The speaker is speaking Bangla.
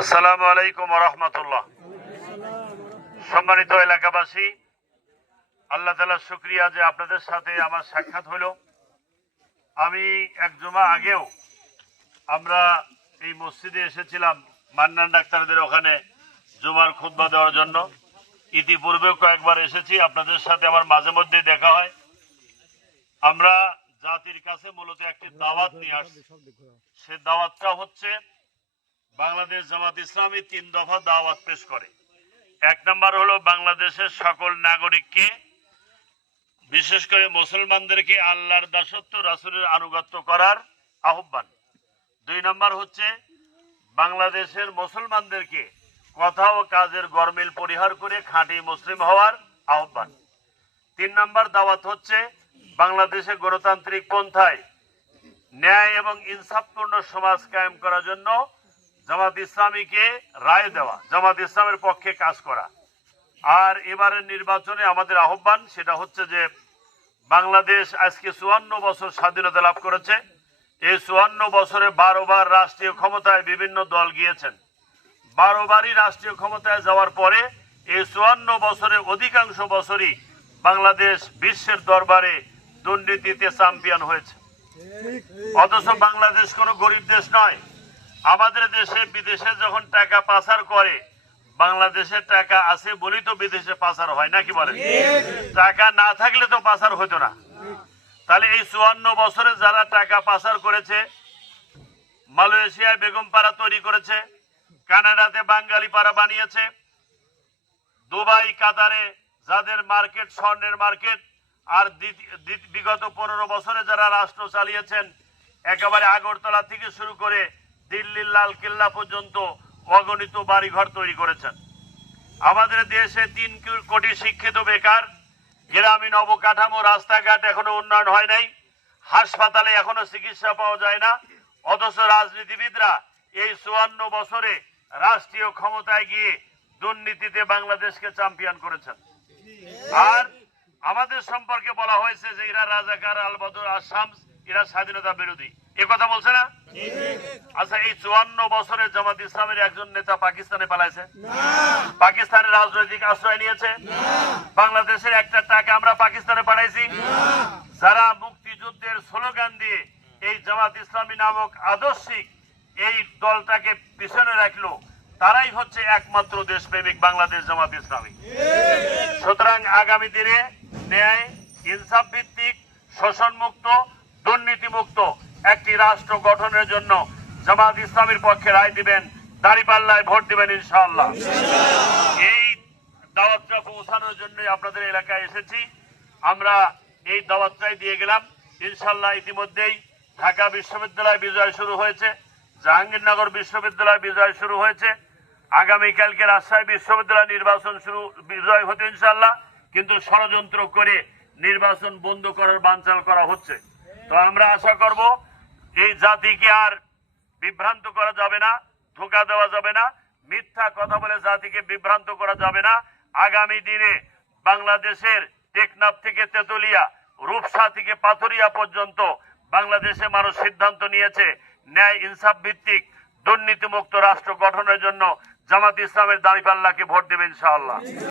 আসসালামু আলাইকুম রহমতুল্লাহ। সম্মানিত এলাকাবাসী, আল্লাহ তালা শুক্রিয়া যে আপনাদের সাথে আমার সাক্ষাৎ হলো। আমি এক জমা আগেও আমরা এই মসজিদে এসেছিলাম মান্নান ডাক্তারদের ওখানে জুমার খুতবা দেওয়ার জন্য। ইতিপূর্বেও কয়েকবার এসেছি, আপনাদের সাথে আমার মাঝে মধ্যে দেখা হয়। আমরা জাতির কাছে মূলত একটি দাওয়াত নিয়ে আসছি। সে দাওয়াতটা হচ্ছে বাংলাদেশ জামাত ইসলামী তিন দফা দাওয়াত পেশ করে। এক নম্বর হলো বাংলাদেশের সকল নাগরিককে, বিশেষ করে মুসলমানদেরকে আল্লাহর দাসত্ব, রাসুলের আনুগত্য করার আহ্বান। দুই নম্বর হচ্ছে বাংলাদেশের মুসলমানদেরকে কথা ও কাজের গরমিল পরিহার করে খাঁটি মুসলিম হওয়ার আহ্বান। তিন নম্বর দাওয়াত হচ্ছে বাংলাদেশে গণতান্ত্রিক পন্থায় ন্যায় এবং ইনসাফপূর্ণ সমাজ কায়েম করার জন্য জামাত ইসলামীকে রায় দেওয়া, জামাত ইসলামের পক্ষে কাজ করা। আর এবারের নির্বাচনে আমাদের আহ্বান সেটা হচ্ছে যে, বাংলাদেশ আজকে চুয়ান্ন বছর স্বাধীনতা লাভ করেছে। এই চুয়ান্ন বছরে বারো বার রাষ্ট্রীয় ক্ষমতায় বিভিন্ন দল গিয়েছেন। বারো বারই রাষ্ট্রীয় ক্ষমতায় যাওয়ার পরে এই চুয়ান্ন বছরের অধিকাংশ বছরই বাংলাদেশ বিশ্বের দরবারে দুর্নীতিতে চ্যাম্পিয়ন হয়েছে। অথচ বাংলাদেশ কোনো গরিব দেশ নয়। আমাদের দেশে বিদেশে যখন টাকা পাচার করে বাংলাদেশের টাকা আছে বলেই তো বিদেশে পাচার হয়, নাকি বলেন? টাকা না থাকলে তো পাচার হতো না। তাহলে এই চুয়ান্ন বছরে যারা টাকা পাচার করেছে মালয়েশিয়ায় বেগম পাড়া তৈরি করেছে, কানাডাতে বাঙালি পাড়া বানিয়েছে, দুবাই, কাতারে যাদের মার্কেট, স্বর্ণের মার্কেট, আর বিগত পনেরো বছরে যারা রাষ্ট্র চালিয়েছেন, একেবারে আগরতলা থেকে শুরু করে দিল্লির লাল কেল্লা পর্যন্ত অগণিত বাড়িঘর তৈরি করেছেন। আমাদের দেশে তিন কোটি শিক্ষিত বেকার, গ্রামীণ অবকাঠামো, রাস্তাঘাট এখনও উন্নয়ন হয় নাই, হাসপাতালে এখনও চিকিৎসা পাওয়া যায় না, অথচ রাজনীতিবিদরা এই চুয়ান্ন বছরে রাষ্ট্রীয় ক্ষমতায় গিয়ে দুর্নীতিতে বাংলাদেশকে চ্যাম্পিয়ন করেছেন। আর আমাদের সম্পর্কে বলা হয়েছে যে, এরা রাজাকার আল বদর আসাম এরা স্বাধীনতা বিরোধী। এ কথা বলছে না? আচ্ছা এই চুয়ান্ন বছরের জামাত ইসলামের একজন নেতা পাকিস্তানে পালাইছে। পাকিস্তানের রাজনৈতিক আশ্রয় নিয়েছে। বাংলাদেশের একটা টাকা আমরা পাকিস্তানে পাঠাইছি। যারা মুক্তিযুদ্ধের স্লোগান দিয়ে এই জামাত ইসলামী নামক আদর্শিক এই দলটাকে পিছনে রাখল, তারাই হচ্ছে একমাত্র দেশপ্রেমিক বাংলাদেশ জামাত ইসলামী। সুতরাং আগামী দিনে ন্যায়, ইনসাফ ভিত্তিক শোষণ মুক্ত দুর্নীতি মুক্ত একটি রাষ্ট্র গঠনের জন্য জামাত ইসলামের পক্ষে রায় দিবেন, দাঁড়িপাল্লায় ভোট দিবেন ইনশাআল্লাহ। এই দাওয়াতটা পৌঁছানোর জন্য আপনাদের এলাকায় এসেছি। আমরা এই দাওয়াতটাই দিয়ে গেলাম। ইনশাল্লাহ ইতিমধ্যেই ঢাকা বিশ্ববিদ্যালয় বিজয় শুরু হয়েছে, জাহাঙ্গীরনগর বিশ্ববিদ্যালয় বিজয় শুরু হয়েছে। আগামীকালকে রাজশাহী বিশ্ববিদ্যালয় নির্বাচন শুরু, বিজয় হতে ইনশাল্লাহ কিন্তু ষড়যন্ত্র করে নির্বাচন বন্ধ করার বানচাল করা হচ্ছে। তো আমরা আশা করব এই জাতিকে আর বিভ্রান্ত করা যাবে না, ধোকা দেওয়া যাবে না, মিথ্যা কথা বলে জাতিকে বিভ্রান্ত করা যাবে না। আগামী দিনে বাংলাদেশের টেকনাফ থেকে তেতুলিয়া, রূপসা থেকে পাথরিয়া পর্যন্ত বাংলাদেশে মানুষ সিদ্ধান্ত নিয়েছে, ন্যায় ইনসাফ ভিত্তিক দুর্নীতিমুক্ত রাষ্ট্র গঠনের জন্য জামাত ইসলামের দাঁড়িপাল্লাকে ভোট দেবে ইনশাআল্লাহ।